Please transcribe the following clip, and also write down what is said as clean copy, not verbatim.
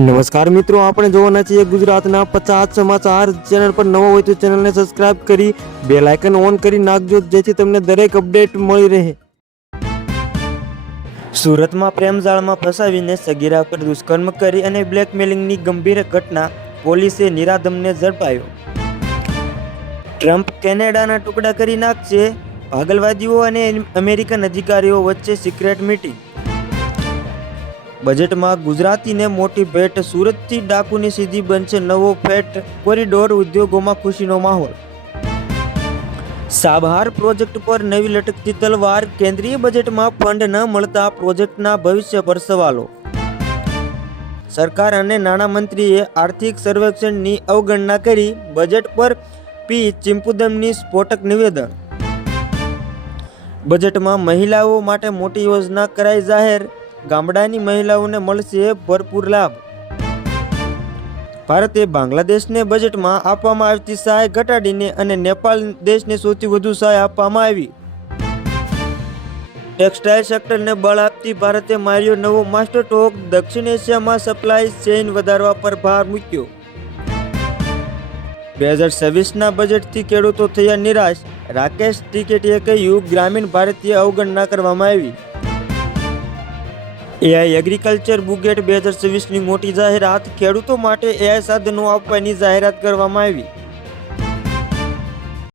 નમસ્કાર મિત્રો, આપણે જોવાના છીએ ગુજરાતના 50 સમાચાર. ચેનલ પર નવો હોય તો ચેનલને સબસ્ક્રાઇબ કરી બેલ આઇકન ઓન કરી નાખજો, જેથી તમને દરેક અપડેટ મળી રહે. સુરતમાં પ્રેમજાળમાં ફસાવીને સગીરા પર દુષ્કર્મ કરી અને બ્લેકમેલિંગની ગંભીર ઘટના, પોલીસે નિરાધમને ઝડપાયો. ટ્રમ્પ કેનેડાના ટુકડા કરી નાખશે, પાગલવાદીઓ અને અમેરિકન અધિકારીઓ વચ્ચે સિક્રેટ મીટિંગ. બજેટમાં ગુજરાતીને મોટી ભેટ, સુરતથી ડાકોરની સીધી બનશે નવો ફ્રેટ કોરિડોર, ઉદ્યોગોમાં ખુશીનો માહોલ. સાબહાર પ્રોજેક્ટ પર નવી લટકતી તલવાર, કેન્દ્રીય બજેટમાં ફંડ ન મળતા પ્રોજેક્ટના ભવિષ્ય પર સવાલો. સરકાર અને નાણામંત્રીએ આર્થિક સર્વેક્ષણની અવગણના કરી, બજેટ પર પી ચિદમ્બરમની સ્ફોટક નિવેદન. બજેટમાં મહિલાઓ માટે મોટી યોજના કરાઈ જાહેર, ગામડાની મહિલાઓને મળશે ભરપૂર લાભ. ભારતે બાંગ્લાદેશને બજેટમાં આપવામાં આવતી સહાય ઘટાડીને અને નેપાળ દેશને સૌથી વધુ સહાય આપવામાં આવી. ટેક્સટાઇલ સેક્ટરને બળ આપતી ભારતે માર્યો નવો માસ્ટર સ્ટ્રોક, દક્ષિણ એશિયામાં સપ્લાય ચેઇન વધારવા પર ભાર મૂક્યો. 2026ના બજેટથી ખેડૂતો થયા નિરાશ, રાકેશ ટિકૈતે કહ્યું, ગ્રામીણ ભારતીય અવગણના કરવામાં આવી. એઆઈ એગ્રીકલ્ચર બુગેટ 2026ની મોટી જાહેરાત, ખેડૂતો માટે એઆઈ સાધનો આપવાની જાહેરાત કરવામાં આવી.